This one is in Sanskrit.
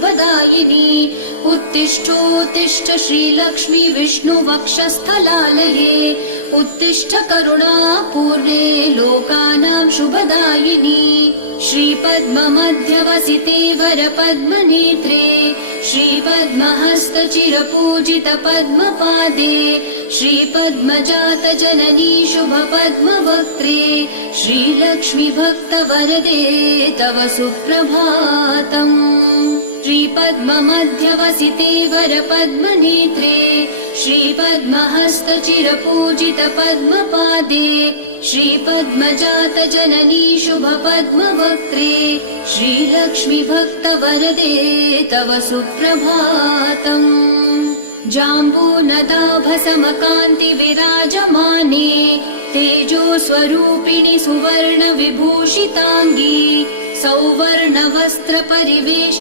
शुभदायिनी उत्तिष्ठोत्तिष्ठ श्रीलक्ष्मी विष्णुवक्षस्थलालये उत्तिष्ठ करुणापूर्णे लोकानां शुभदायिनी श्रीपद्ममध्यवसिते वरपद्मनेत्रे श्रीपद्महस्तचिरपूजित पद्मपादे श्रीपद्मजातजननी शुभपद्मवक्त्रे श्रीलक्ष्मी भक्तवरदे तव सुप्रभातम् श्रीपद्ममध्यवसिते वरपद्मनेत्रे श्रीपद्महस्तचिरपूजित पद्मपादे श्रीपद्मजातजननी शुभपद्मवक्त्रे श्रीलक्ष्मी भक्तवरदे तव सुप्रभातम् जाम्बूनदाभसमकान्ति विराजमाने तेजो स्वरूपिणि सुवर्ण विभूषिताङ्गी सौवर्ण वस्त्र परिवेश